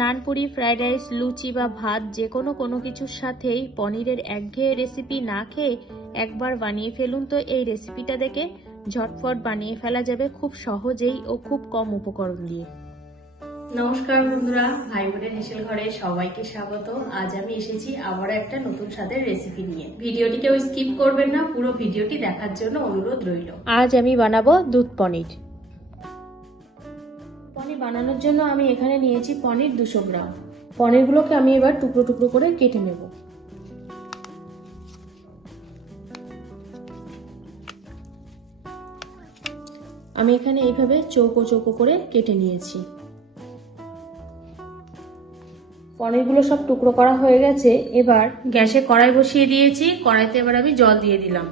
নানপুরি, fried rice, লুচি বা ভাত যে কোনো কিছুর সাথেই পনিরের একঘেয়ে রেসিপি না খেয়ে একবার বানিয়ে ফেলুন তো এই রেসিপিটা দেখে ঝটফট বানিয়ে ফেলা যাবে খুব সহজেই ও খুব কম উপকরণ দিয়ে। নমস্কার বন্ধুরা, ভাই বোনের হেসেল ঘরে সবাইকে স্বাগত। আজ আমি এসেছি আবার একটা নতুন স্বাদের রেসিপি নিয়ে। ভিডিওটি কেউ স্কিপ করবেন না, পুরো ভিডিওটি দেখার জন্য অনুরোধ রইল। আজ আমি বানাবো দুধ পনির। পনির বানানোর জন্য আমি এখানে নিয়েছি পনির 200 গ্রাম। পনিরগুলোকে আমি এবার টুকরো টুকরো করে কেটে নেব। আমি এখানে এইভাবে চৌকো চৌকো করে কেটে নিয়েছি। পনিরগুলো সব টুকরো করা হয়ে গেছে। এবার গ্যাসে কড়াই বসিয়ে দিয়েছি। কড়াইতে এবার আমি জল দিয়ে দিলাম।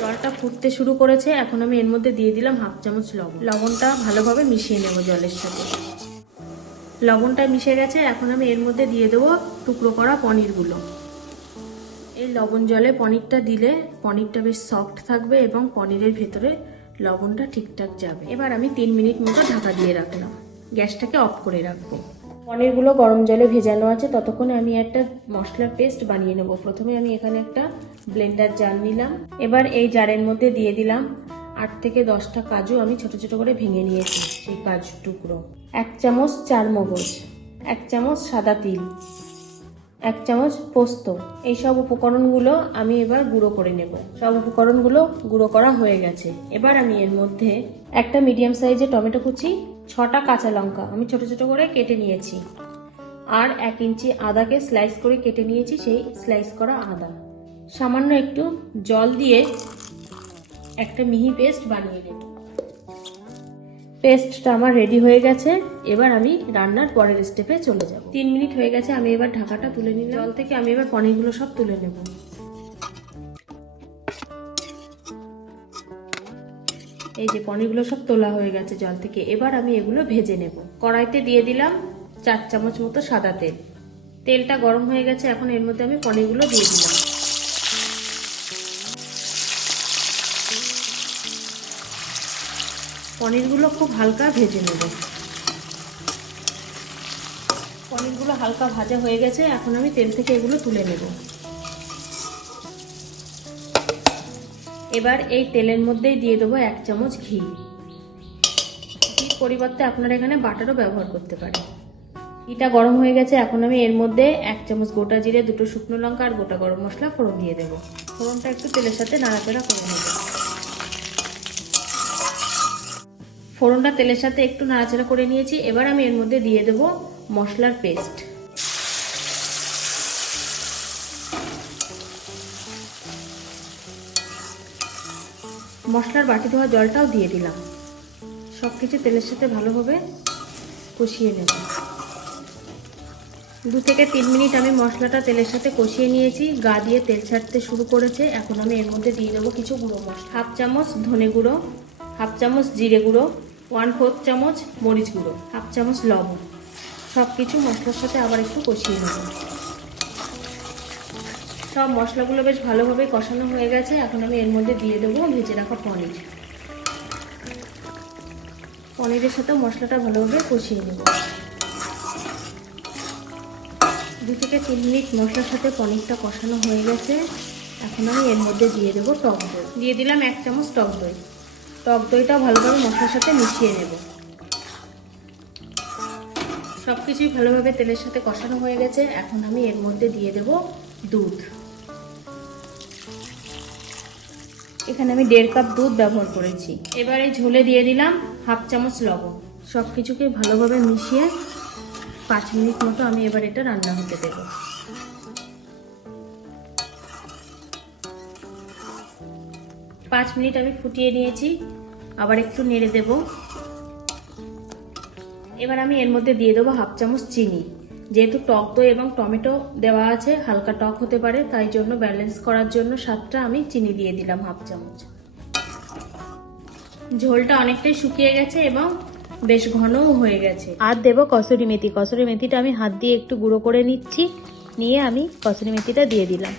জলটা ফুটতে শুরু করেছে। এখন আমি এর মধ্যে দিয়ে দিলাম হাফ চামচ লবণ। লবণটা ভালোভাবে মিশিয়ে নেব জলের সাথে। লবণটা মিশে গেছে। এখন আমি এর মধ্যে দিয়ে দেবো টুকরো করা পনিরগুলো। এই লবণ জলে পনিরটা দিলে পনিরটা বেশ সফট থাকবে এবং পনিরের ভেতরে লবণটা ঠিকঠাক যাবে। এবার আমি 3 মিনিট মতো ঢাকা দিয়ে রাখলাম। গ্যাসটাকে অফ করে রাখবো। পনিরগুলো গরম জলে ভেজানো আছে, ততক্ষণে আমি একটা মশলার পেস্ট বানিয়ে নেব। প্রথমে আমি এখানে একটা ব্লেন্ডার জার নিলাম। এবার এই জারের মধ্যে দিয়ে দিলাম 8 থেকে 10টা কাজু। আমি ছোট ছোট করে ভেঙে নিয়েছি সেই কাজু টুকরো। 1 চামচ চারমগজ, 1 চামচ সাদা তিল, 1 চামচ পোস্ত। এই সব উপকরণগুলো আমি এবার গুঁড়ো করে নেব। সব উপকরণগুলো গুঁড়ো করা হয়ে গেছে। এবার আমি এর মধ্যে একটা মিডিয়াম সাইজের টমেটো কুচি, 6টা কাঁচা লঙ্কা আমি ছোট ছোট করে কেটে নিয়েছি, আর 1 ইঞ্চি আদাকে স্লাইস করে কেটে নিয়েছি। সেই স্লাইস করা আদা, সামান্য একটু জল দিয়ে একটা মিহি পেস্ট বানিয়ে নেব। পেস্টটা আমার রেডি হয়ে গেছে। এবার আমি রান্নার পরের স্টেপে চলে যাব। 3 মিনিট হয়ে গেছে। আমি এবার ঢাকাটা তুলে নিলাম। জল থেকে আমি এবার পনিরগুলো সব তুলে নেব। এই যে পনিরগুলো সব তোলা হয়ে গেছে জল থেকে। এবার আমি এগুলো ভেজে নেব। কড়াইতে দিয়ে দিলাম 4 চামচ মতো সাদা তেল। তেলটা গরম হয়ে গেছে। এখন এর মধ্যে আমি পনিরগুলো দিয়ে দিলাম। পনিরগুলো খুব হালকা ভেজে নেব। পনিরগুলো হালকা ভাজা হয়ে গেছে। এখন আমি তেল থেকে এগুলো তুলে নেব। এবার এই তেলের মধ্যেই দিয়ে দেবো 1 চামচ ঘি। ঘির পরিবর্তে আপনারা এখানে বাটারও ব্যবহার করতে পারেন। ঘিটা গরম হয়ে গেছে। এখন আমি এর মধ্যে 1 চামচ গোটা জিরে, 2টো শুকনো লঙ্কা আর গোটা গরম মশলা ফোড়ন দিয়ে দেবো। ফোড়নটা একটু তেলের সাথে নাড়াচাড়া করে নেব। ফোড়নটা তেলের সাথে একটু নাড়াচাড়া করে নিয়েছি। এবার আমি এর মধ্যে দিয়ে দেবো মশলার পেস্ট। মশলার বাটি ধোয়া জলটাও দিয়ে দিলাম। সবকিছু তেলের সাথে ভালোভাবে কষিয়ে নেব। 2 থেকে 3 মিনিট আমি মশলাটা তেলের সাথে কষিয়ে নিয়েছি। গা দিয়ে তেল ছাড়তে শুরু করেছে। এখন আমি এর মধ্যে দিয়ে দেবো কিছু গুঁড়ো মশলা। 1/2 চামচ ধনে গুঁড়ো, 1/2 চামচ জিরে গুঁড়ো, 1/4 চামচ মরিচ গুঁড়ো, 1/2 চামচ লবণ। সবকিছু মশলার সাথে আবার একটু কষিয়ে নেব। সব মশলাগুলো বেশ ভালোভাবে কষানো হয়ে গেছে। এখন আমি এর মধ্যে দিয়ে দেবো ভেজে রাখা পনির। পনিরের সাথে মশলাটা ভালোভাবে কষিয়ে নেব। 2 থেকে 3 মিনিট মশলার সাথে পনিরটা কষানো হয়ে গেছে। এখন আমি এর মধ্যে দিয়ে দেবো টক দই। দিয়ে দিলাম 1 চামচ টক দই। টক দইটা ভালোভাবে মশলার সাথে মিশিয়ে নেব। সবকিছুই ভালোভাবে তেলের সাথে কষানো হয়ে গেছে। এখন আমি এর মধ্যে দিয়ে দেব দুধ। এখানে আমি 1.5 কাপ দুধ ব্যবহার করেছি। এবার এই ঝোলে দিয়ে দিলাম 1/2 চামচ লবণ। সবকিছুকে ভালোভাবে মিশিয়ে 5 মিনিট মতো আমি এবার এটা রান্না হতে দেব। 5 মিনিট আমি ফুটিয়ে নিয়েছি। আবার একটু নেড়ে দেব। এবার আমি এর মধ্যে দিয়ে দেবো 1/2 চামচ চিনি। যেহেতু টক দই এবং টমেটো দেওয়া আছে, হালকা টক হতে পারে, তাই জন্য ব্যালেন্স করার জন্য স্বাদটা আমি চিনি দিয়ে দিলাম 1/2 চামচ। ঝোলটা অনেকটাই শুকিয়ে গেছে এবং বেশ ঘনও হয়ে গেছে। আর দেব কসুরি মেথি। কসুরি মেথিটা আমি হাত দিয়ে একটু গুঁড়ো করে নিচ্ছি। নিয়ে আমি কসুরি মেথিটা দিয়ে দিলাম।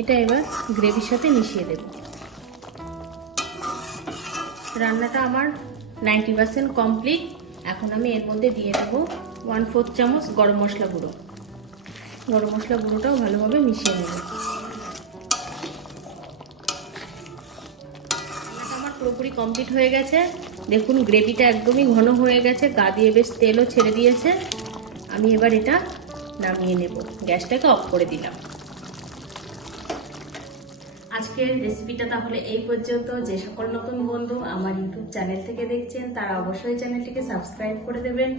এটা এবার গ্রেভির সাথে মিশিয়ে দেব। রান্নাটা আমার 90% কমপ্লিট। এখন আমি এর মধ্যে দিয়ে দেবো 1/4 চামচ গরম মশলা গুঁড়ো। গরম মশলা গুঁড়োটাও ভালোভাবে মিশিয়ে নেব। আমার পুরোপুরি কমপ্লিট হয়ে গেছে। দেখুন গ্রেভিটা একদমই ঘন হয়ে গেছে, গা দিয়ে বেশ তেলও ছেড়ে দিয়েছে। আমি এবার এটা নামিয়ে নেব, গ্যাসটাকে অফ করে দিলাম। আজকের রেসিপিটা তাহলে এই পর্যন্ত। যে সকল নতুন বন্ধু আমার ইউটিউব চ্যানেল থেকে দেখছেন তারা অবশ্যই চ্যানেলটিকে সাবস্ক্রাইব করে দেবেন।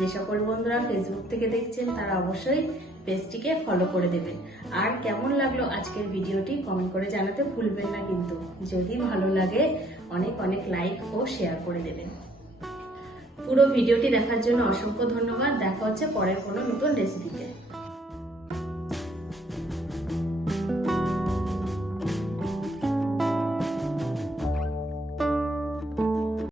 যে সকল বন্ধুরা ফেসবুক থেকে দেখছেন তারা অবশ্যই পেজটিকে ফলো করে দেবেন। আর কেমন লাগলো আজকের ভিডিওটি কমেন্ট করে জানাতে ভুলবেন না কিন্তু। যদি ভালো লাগে অনেক অনেক লাইক ও শেয়ার করে দেবেন। পুরো ভিডিওটি দেখার জন্য অসংখ্য ধন্যবাদ। দেখা হচ্ছে পরের কোনো নতুন রেসিপিতে।